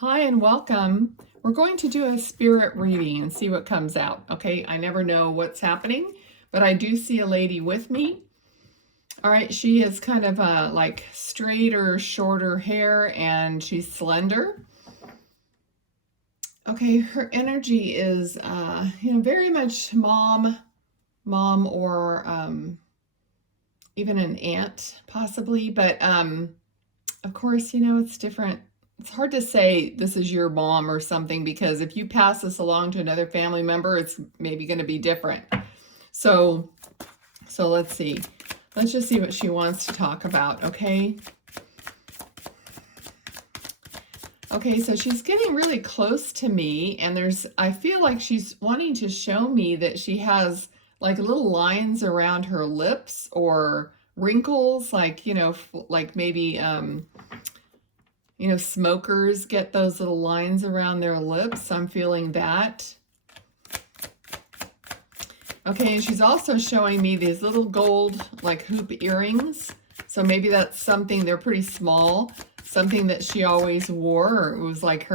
Hi and welcome. We're going to do a spirit reading and see what comes out. Okay, I never know what's happening, but I do see a lady with me. All right, she has kind of like straighter, shorter hair and she's slender. Okay, her energy is, very much mom or even an aunt possibly, but of course, it's different. It's hard to say this is your mom or something because if you pass this along to another family member, it's maybe going to be different. So let's see. Let's just see what she wants to talk about, okay? Okay, so she's getting really close to me, and I feel like she's wanting to show me that she has like little lines around her lips or wrinkles, like, like maybe, smokers get those little lines around their lips. I'm feeling that. Okay, and she's also showing me these little gold, like hoop earrings. So maybe that's something, they're pretty small, something that she always wore, or it was like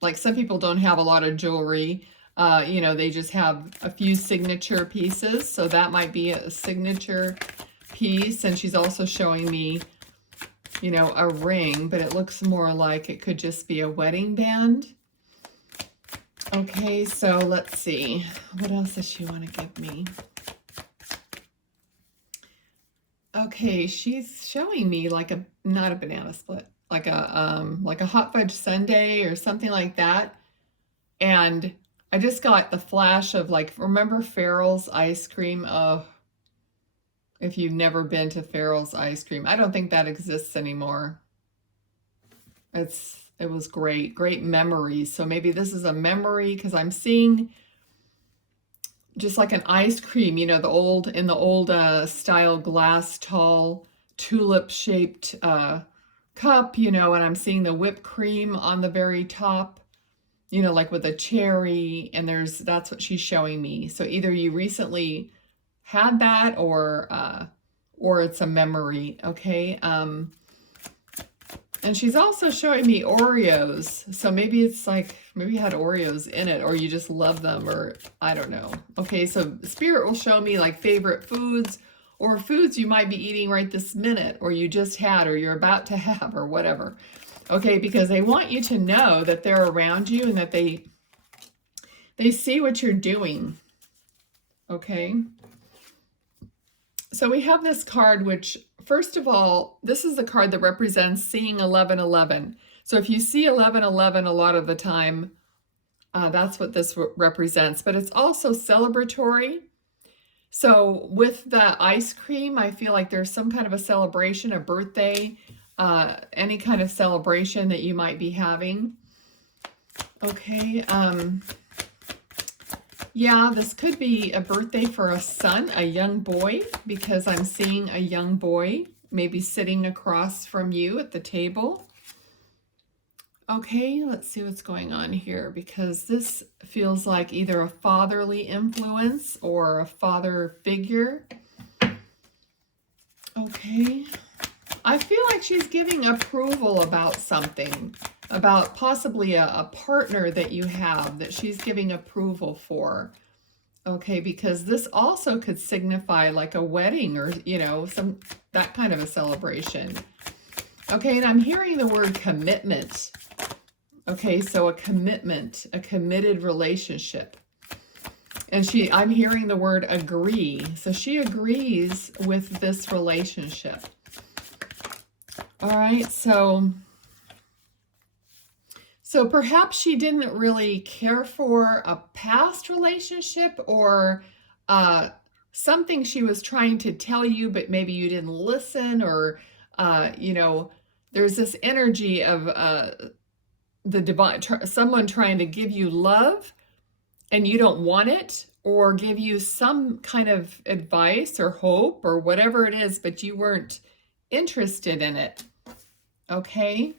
like some people don't have a lot of jewelry. They just have a few signature pieces. So that might be a signature piece. And she's also showing me a ring, but it looks more like it could just be a wedding band. Okay, so let's see. What else does she want to give me? Okay, she's showing me like not a banana split, like a hot fudge sundae or something like that. And I just got the flash of like, remember Farrell's ice cream? Oh, if you've never been to Farrell's ice cream, I don't think that exists anymore. It was great memories. So maybe this is a memory because I'm seeing just like an ice cream, in the old style glass tall tulip shaped cup, and I'm seeing the whipped cream on the very top, like with a cherry, and that's what she's showing me. So either you recently had that or it's a memory, okay? And she's also showing me Oreos. So maybe it's like, maybe you had Oreos in it or you just love them, or I don't know. Okay, so Spirit will show me like favorite foods or foods you might be eating right this minute or you just had or you're about to have or whatever. Okay, because they want you to know that they're around you and that they see what you're doing. Okay. So we have this card, which, first of all, this is the card that represents seeing 1111. So if you see 1111 a lot of the time, that's what this represents. But it's also celebratory. So with the ice cream, I feel like there's some kind of a celebration, a birthday, any kind of celebration that you might be having. Okay. Yeah, this could be a birthday for a son, a young boy, because I'm seeing a young boy maybe sitting across from you at the table. Okay, let's see what's going on here, because this feels like either a fatherly influence or a father figure. Okay, I feel like she's giving approval about something, about possibly a partner that you have that she's giving approval for. Okay, because this also could signify like a wedding or, that kind of a celebration. Okay, and I'm hearing the word commitment. Okay, so a commitment, a committed relationship. And I'm hearing the word agree. So she agrees with this relationship. All right, so perhaps she didn't really care for a past relationship or something she was trying to tell you, but maybe you didn't listen, or, there's this energy of the divine, someone trying to give you love and you don't want it, or give you some kind of advice or hope or whatever it is, but you weren't interested in it. Okay.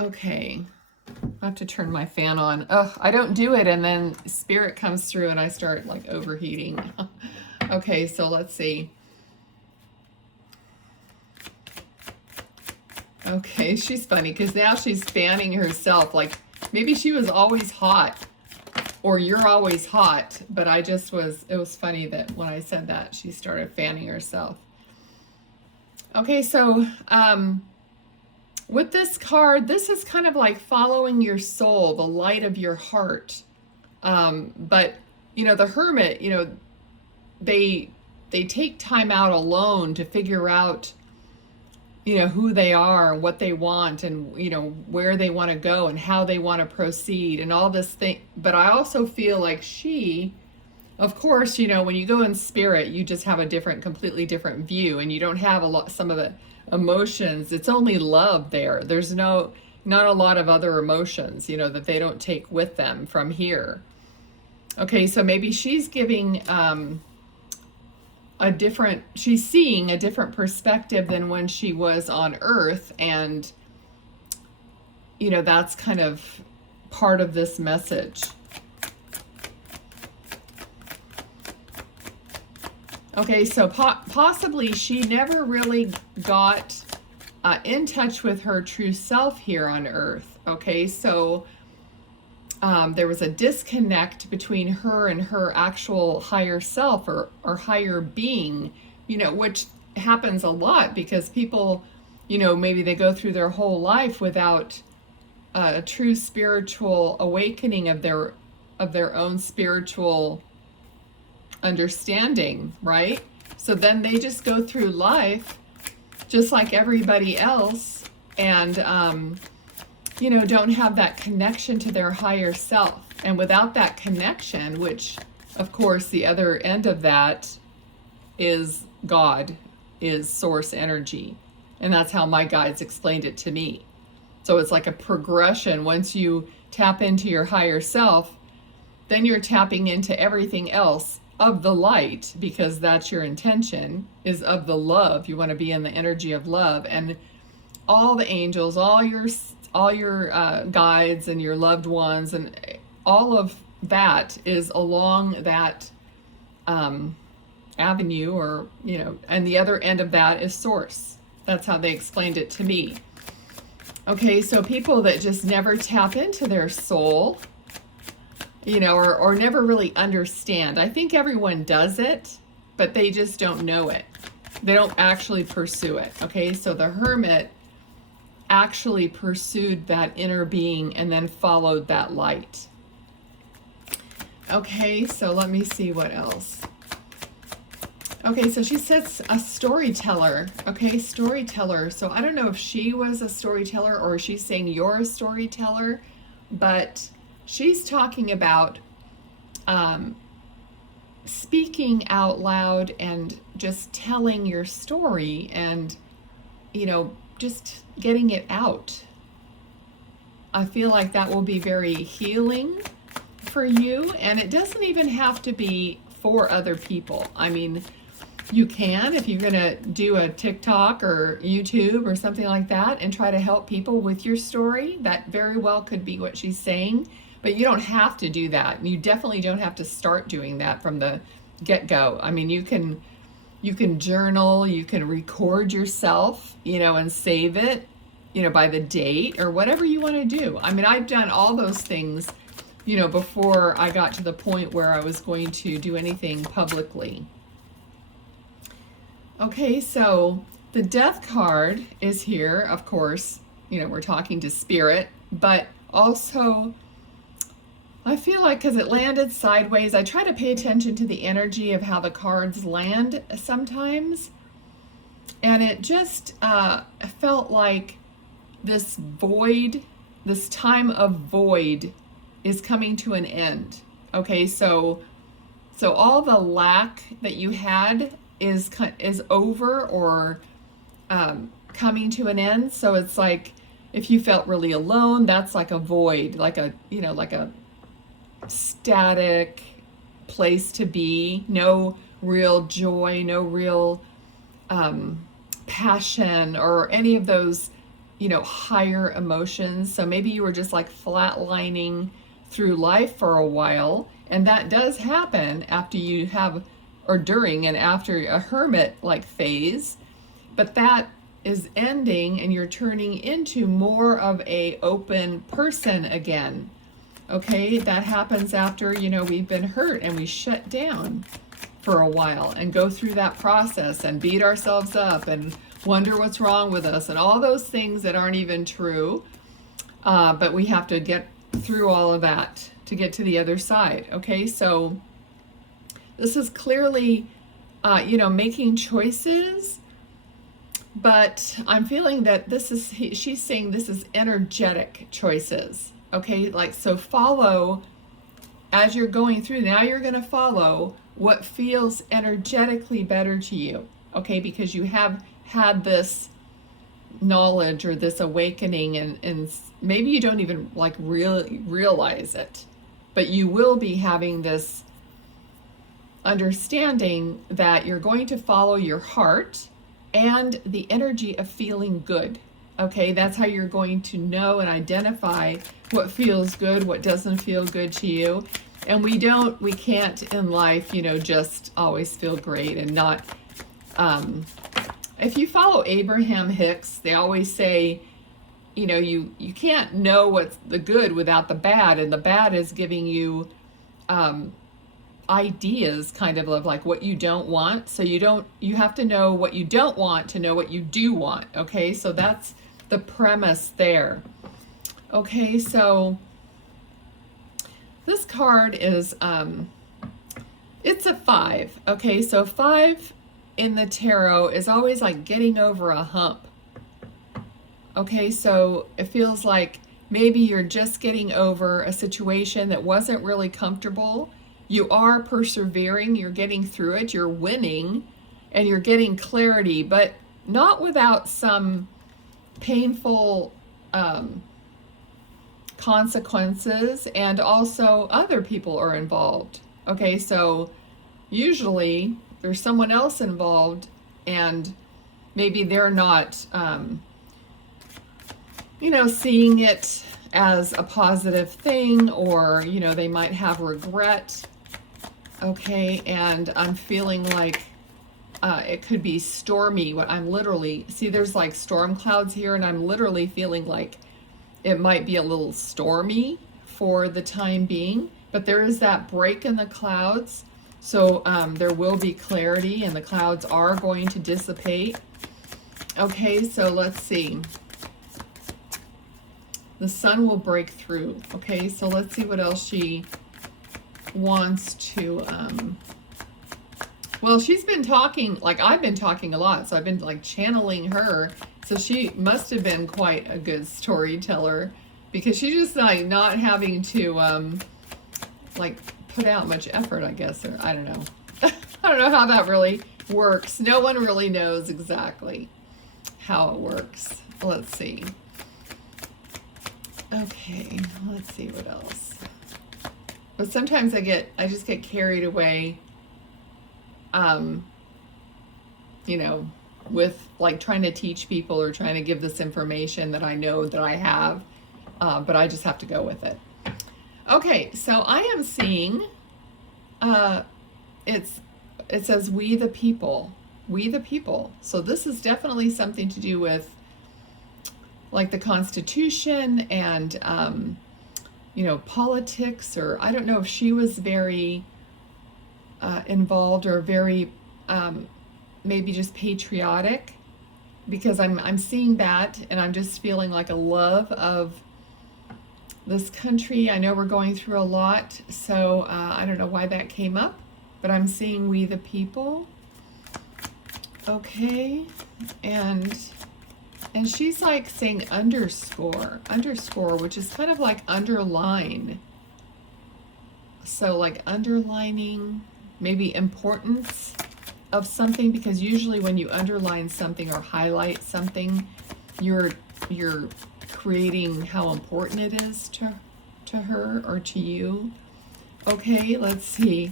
Okay. I have to turn my fan on. Oh, I don't do it, and then Spirit comes through and I start like overheating. Okay, so let's see. Okay, she's funny because now she's fanning herself. Like maybe she was always hot, or you're always hot, but it was funny that when I said that, she started fanning herself. Okay, so with this card, this is kind of like following your soul, the light of your heart. But, the hermit, they take time out alone to figure out, who they are, what they want, and, where they want to go and how they want to proceed and all this thing. But I also feel like of course, when you go in spirit, you just have a completely different view, and you don't have some of the emotions. It's only love there. There's not a lot of other emotions, that they don't take with them from here. Okay, so maybe she's giving she's seeing a different perspective than when she was on Earth, and that's kind of part of this message. Okay, so possibly she never really got in touch with her true self here on Earth. Okay, so there was a disconnect between her and her actual higher self or higher being, which happens a lot because people, maybe they go through their whole life without a true spiritual awakening of their own spiritual understanding, right? So then they just go through life just like everybody else, and don't have that connection to their higher self. And without that connection, which of course the other end of that is God, is source energy, and that's how my guides explained it to me. So it's like a progression. Once you tap into your higher self, then you're tapping into everything else of the light, because that's your intention, is of the love. You want to be in the energy of love, and all the angels, all your guides and your loved ones, and all of that is along that avenue, or and the other end of that is source. That's how they explained it to me. Okay, so people that just never tap into their soul, or never really understand. I think everyone does it, but they just don't know it. They don't actually pursue it. Okay, so the hermit actually pursued that inner being and then followed that light. Okay, so let me see what else. Okay, so she says a storyteller. Okay, storyteller. So I don't know if she was a storyteller or she's saying you're a storyteller, but she's talking about speaking out loud and just telling your story and, just getting it out. I feel like that will be very healing for you, and it doesn't even have to be for other people. I mean, you can, if you're going to do a TikTok or YouTube or something like that and try to help people with your story, that very well could be what she's saying. But you don't have to do that. You definitely don't have to start doing that from the get-go. I mean, you can journal, you can record yourself, and save it, by the date or whatever you want to do. I mean, I've done all those things, before I got to the point where I was going to do anything publicly. Okay, so the Death card is here, of course. We're talking to Spirit, but also I feel like because it landed sideways, I try to pay attention to the energy of how the cards land sometimes. And it just felt like this void, this time of void is coming to an end. Okay, so all the lack that you had is over or coming to an end. So it's like if you felt really alone, that's like a void, like a static place to be, no real joy, no real passion or any of those higher emotions. So maybe you were just like flatlining through life for a while, and that does happen after you have, or during and after a hermit like phase, but that is ending and you're turning into more of a open person again. Okay, that happens after, you know, we've been hurt and we shut down for a while and go through that process and beat ourselves up and wonder what's wrong with us and all those things that aren't even true. But we have to get through all of that to get to the other side. Okay, so this is clearly, you know, making choices, but I'm feeling that this is, she's saying this is energetic choices. Okay, like, so follow as you're going through. Now you're going to follow what feels energetically better to you. Okay, because you have had this knowledge or this awakening, and maybe you don't even like really realize it, but you will be having this understanding that you're going to follow your heart and the energy of feeling good. Okay, that's how you're going to know and identify what feels good, what doesn't feel good to you. And we can't in life, you know, just always feel great and not, if you follow Abraham Hicks, they always say, you know, you can't know what's the good without the bad, and the bad is giving you ideas kind of like what you don't want. So you have to know what you don't want to know what you do want. Okay, so that's the premise there. Okay, so this card is it's a 5. Okay, so 5 in the tarot is always like getting over a hump. Okay, so it feels like maybe you're just getting over a situation that wasn't really comfortable. You are persevering, you're getting through it, you're winning, and you're getting clarity, but not without some painful consequences, and also other people are involved. Okay, so usually there's someone else involved, and maybe they're not, you know, seeing it as a positive thing, or, you know, they might have regret. Okay, and I'm feeling like it could be stormy. What I'm literally, see, there's like storm clouds here, and I'm literally feeling like it might be a little stormy for the time being, but there is that break in the clouds. So there will be clarity, and the clouds are going to dissipate. Okay, so let's see. The sun will break through. Okay, so let's see what else she wants to, well, she's been talking, like I've been talking a lot, so I've been like channeling her. So she must have been quite a good storyteller, because she's just like not having to like put out much effort, I guess, or I don't know. I don't know how that really works. No one really knows exactly how it works. Let's see. Okay, let's see what else. But sometimes I just get carried away, you know, with like trying to teach people or trying to give this information that I know that I have, but I just have to go with it. Okay, so I am seeing, it says we the people, we the people. So this is definitely something to do with like the Constitution and, you know, politics, or I don't know if she was very involved or very maybe just patriotic, because I'm seeing that, and I'm just feeling like a love of this country. I know we're going through a lot, so I don't know why that came up, but I'm seeing we the people. Okay, and she's like saying underscore, which is kind of like underline. So like underlining maybe importance of something, because usually when you underline something or highlight something, you're creating how important it is to her or to you. Okay, let's see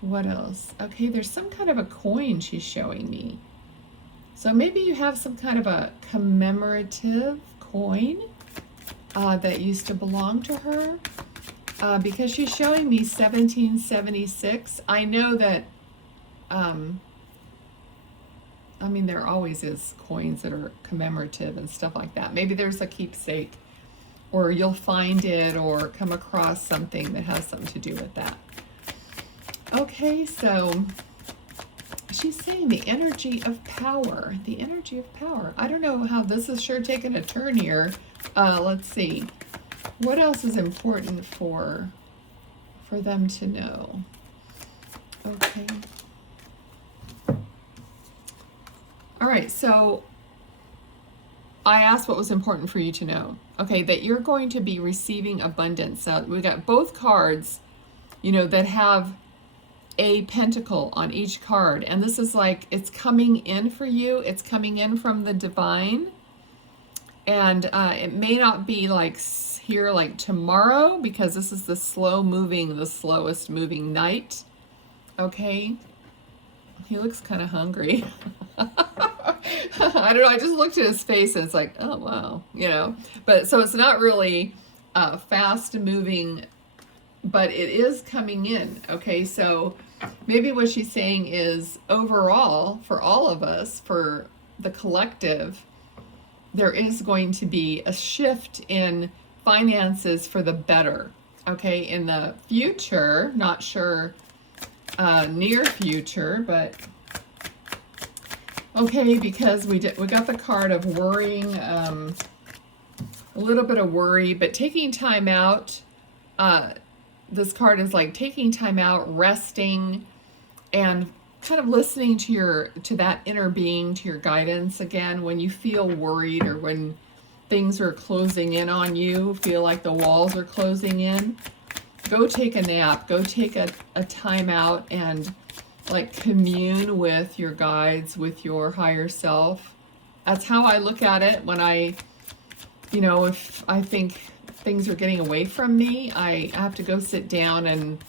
what else. Okay, there's some kind of a coin she's showing me. So maybe you have some kind of a commemorative coin that used to belong to her, because she's showing me 1776. I know that I mean, there always is coins that are commemorative and stuff like that. Maybe there's a keepsake, or you'll find it or come across something that has something to do with that. Okay, so she's saying the energy of power. The energy of power. I don't know how this is sure taking a turn here. Let's see. What else is important for them to know? Okay. All right, so I asked what was important for you to know. Okay, that you're going to be receiving abundance. So we got both cards, you know, that have a pentacle on each card. And this is like, it's coming in for you. It's coming in from the divine. And it may not be like here like tomorrow, because this is the slowest moving night. Okay. He looks kind of hungry. I don't know, I just looked at his face and it's like, oh wow, you know. But so it's not really fast moving, but it is coming in. Okay, so maybe what she's saying is overall, for all of us, for the collective, there is going to be a shift in finances for the better. Okay, in the future, not sure near future, but okay, because we got the card of worrying, a little bit of worry, but taking time out. This card is like taking time out, resting, and kind of listening to that inner being, to your guidance again. When you feel worried or when things are closing in on you, feel like the walls are closing in, go take a nap. Go take a time out and like commune with your guides, with your higher self. That's how I look at it when you know, if I think things are getting away from me, I have to go sit down and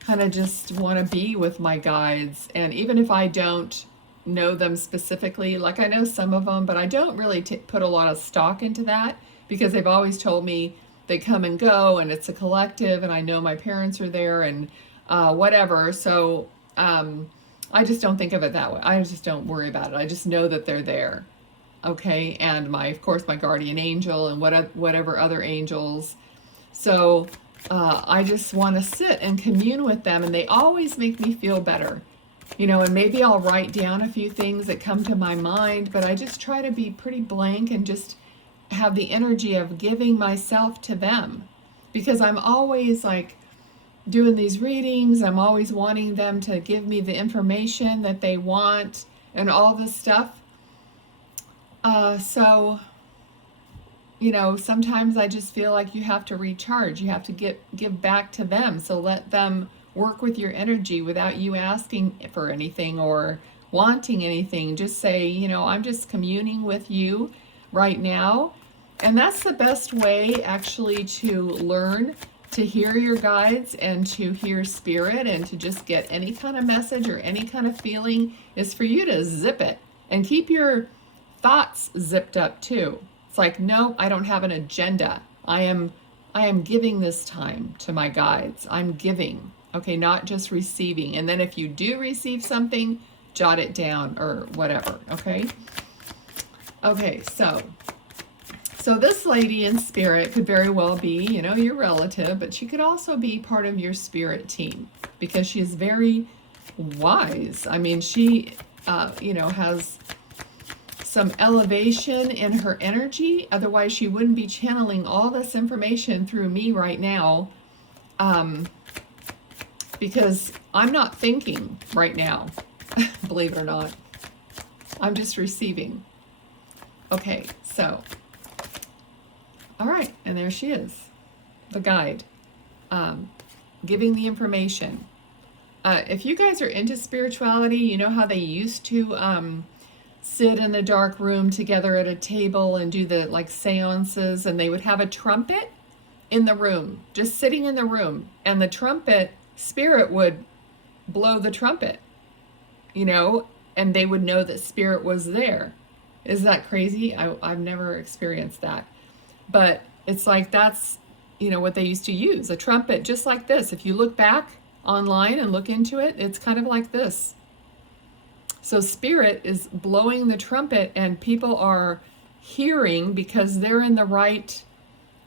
kind of just want to be with my guides. And even if I don't know them specifically, like I know some of them, but I don't really put a lot of stock into that, because they've always told me they come and go and it's a collective, and I know my parents are there and whatever. So I just don't think of it that way. I just don't worry about it. I just know that they're there. Okay, and of course, my guardian angel and whatever other angels. So I just want to sit and commune with them, and they always make me feel better. You know, and maybe I'll write down a few things that come to my mind, but I just try to be pretty blank and just have the energy of giving myself to them, because I'm always like doing these readings. I'm always wanting them to give me the information that they want and all this stuff. So, you know, sometimes I just feel like you have to recharge. You have to give back to them. So let them work with your energy without you asking for anything or wanting anything. Just say, you know, I'm just communing with you right now. And that's the best way actually to learn to hear your guides and to hear spirit and to just get any kind of message or any kind of feeling, is for you to zip it and keep your thoughts zipped up too. It's like, no, I don't have an agenda. I am giving this time to my guides. I'm giving, okay, not just receiving. And then if you do receive something, jot it down or whatever, okay? Okay, so this lady in spirit could very well be, you know, your relative, but she could also be part of your spirit team, because she is very wise. I mean, she, you know, has some elevation in her energy. Otherwise, she wouldn't be channeling all this information through me right now, because I'm not thinking right now, believe it or not. I'm just receiving. Okay, so... all right, and there she is, the guide, giving the information. If you guys are into spirituality, you know how they used to sit in a dark room together at a table and do the like seances, and they would have a trumpet in the room, just sitting in the room, and the trumpet spirit would blow the trumpet, you know, and they would know that spirit was there. Isn't that crazy? I've never experienced that. But it's like, that's, you know, what they used to use, a trumpet just like this. If you look back online and look into it, it's kind of like this. So Spirit is blowing the trumpet, and people are hearing because they're in the right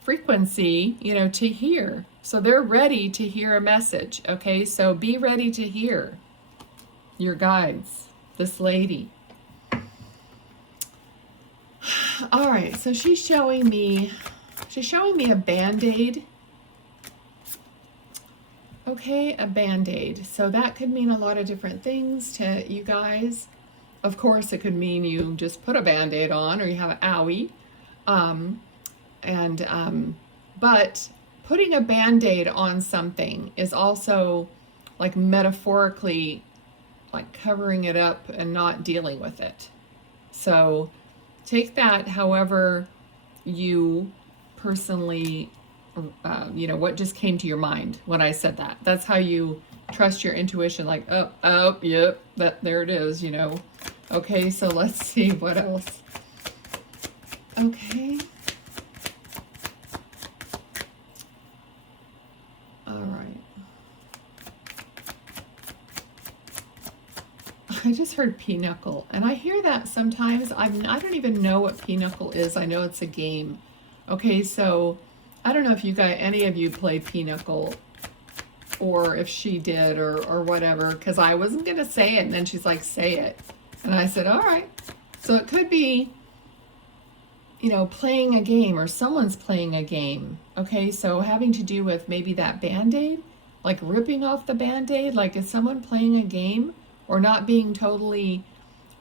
frequency, you know, to hear. So they're ready to hear a message, okay? So be ready to hear your guides, this lady. All right, so she's showing me a Band-Aid. Okay, a Band-Aid. So that could mean a lot of different things to you guys. Of course, it could mean you just put a Band-Aid on, or you have an owie. But putting a Band-Aid on something is also like metaphorically like covering it up and not dealing with it. So take that however you personally, you know, what just came to your mind when I said that. That's how you trust your intuition, like, oh, yep, there it is, you know. Okay, so let's see what else. Okay. All right. I just heard pinochle, and I hear that sometimes. I don't even know what pinochle is. I know it's a game. Okay, so I don't know if you guys, any of you play pinochle, or if she did, or whatever, because I wasn't going to say it, and then she's like, say it. And I said, all right. So it could be, you know, playing a game, or someone's playing a game. Okay, so having to do with maybe that Band-Aid, like ripping off the Band-Aid, like is someone playing a game, or not being totally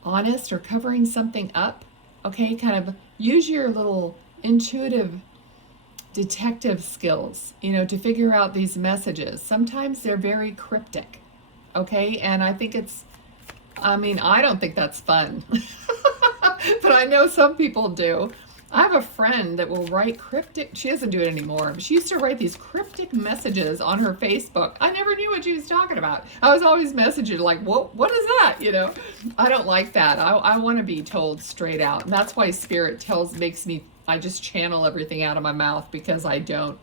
honest, or covering something up. Okay, kind of use your little intuitive detective skills, you know, to figure out these messages. Sometimes they're very cryptic, okay? And I think it's, I mean, I don't think that's fun, but I know some people do. I have a friend that will write cryptic, she doesn't do it anymore, but she used to write these cryptic messages on her Facebook. I never knew what she was talking about. I was always messaging like, what is that? You know, I don't like that. I want to be told straight out. And that's why Spirit makes me, I just channel everything out of my mouth, because I don't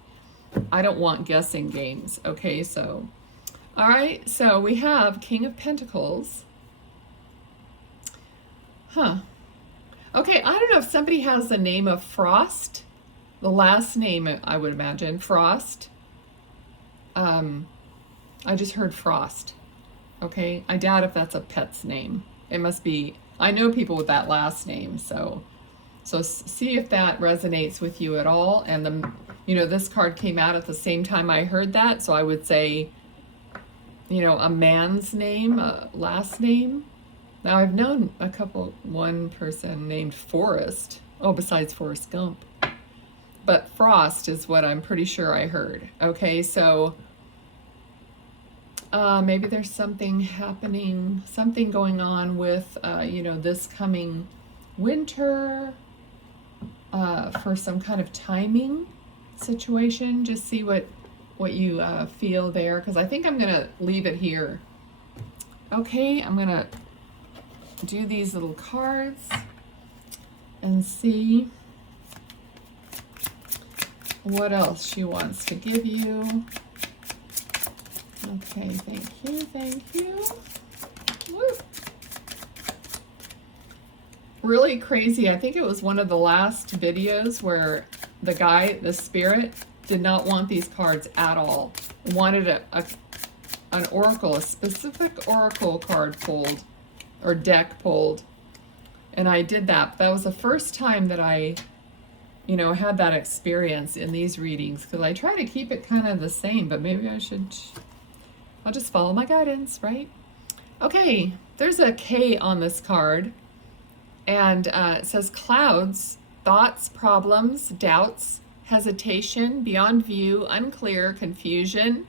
want guessing games. Okay, so, all right, so we have King of Pentacles. Huh. Okay, I don't know if somebody has the name of Frost. The last name, I would imagine, Frost. I just heard Frost. Okay, I doubt if that's a pet's name. It must be, I know people with that last name, so see if that resonates with you at all. And you know, this card came out at the same time I heard that, so I would say, you know, a man's name, a last name. Now, I've known one person named Forrest. Oh, besides Forrest Gump. But Frost is what I'm pretty sure I heard. Okay, so maybe there's something happening, something going on with, you know, this coming winter, for some kind of timing situation. Just see what you feel there, because I think I'm going to leave it here. Okay, I'm going to do these little cards and see what else she wants to give you. Okay, thank you. Woo. Really crazy. I think it was one of the last videos where the Spirit, did not want these cards at all. Wanted an oracle, a specific oracle card pulled, or deck pulled, and I did that. That was the first time that I, you know, had that experience in these readings, because I try to keep it kind of the same, but maybe I'll just follow my guidance, right? Okay, there's a K on this card, and it says clouds, thoughts, problems, doubts, hesitation, beyond view, unclear, confusion,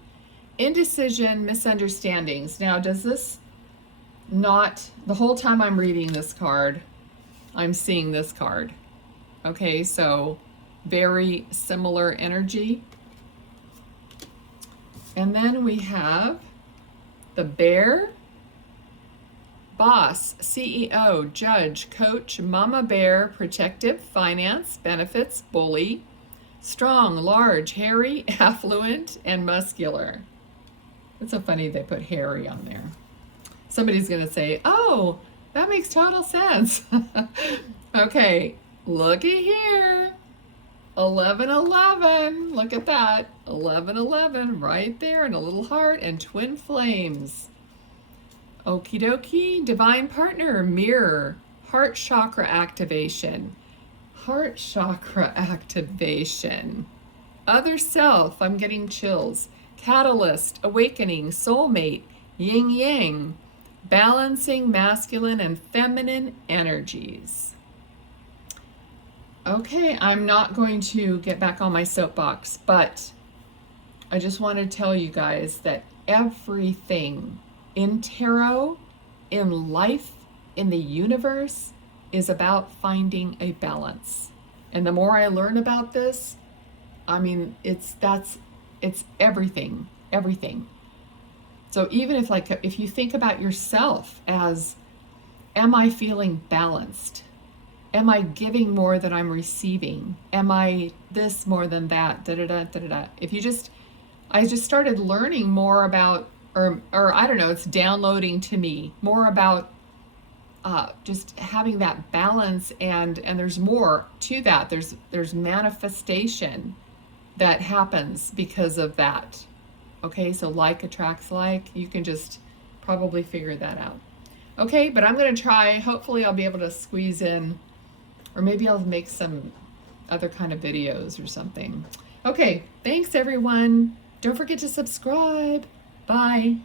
indecision, misunderstandings. Now, does this not, the whole time I'm reading this card, I'm seeing this card. Okay, so very similar energy. And then we have the Bear, Boss, CEO, Judge, Coach, Mama Bear, Protective, Finance, Benefits, Bully, Strong, Large, Hairy, Affluent, and Muscular. It's so funny they put hairy on there. Somebody's going to say, oh, That makes total sense. Okay, looky here. 1111. Look at that. 1111 right there, and a little heart and twin flames. Okie dokie. Divine partner, mirror, heart chakra activation. Heart chakra activation. Other self, I'm getting chills. Catalyst, awakening, soulmate, yin yang, balancing masculine and feminine energies. Okay, I'm not going to get back on my soapbox, but I just want to tell you guys that everything in tarot, in life, in the universe, is about finding a balance. And the more I learn about this, I mean, it's everything, everything. So even if you think about yourself as, am I feeling balanced? Am I giving more than I'm receiving? Am I this more than that? Da da da da da. I just started learning more about, or I don't know, it's downloading to me more about just having that balance, and there's more to that. There's manifestation that happens because of that. Okay, so like attracts like. You can just probably figure that out. Okay, but I'm going to try. Hopefully I'll be able to squeeze in, or maybe I'll make some other kind of videos or something. Okay, thanks everyone. Don't forget to subscribe. Bye.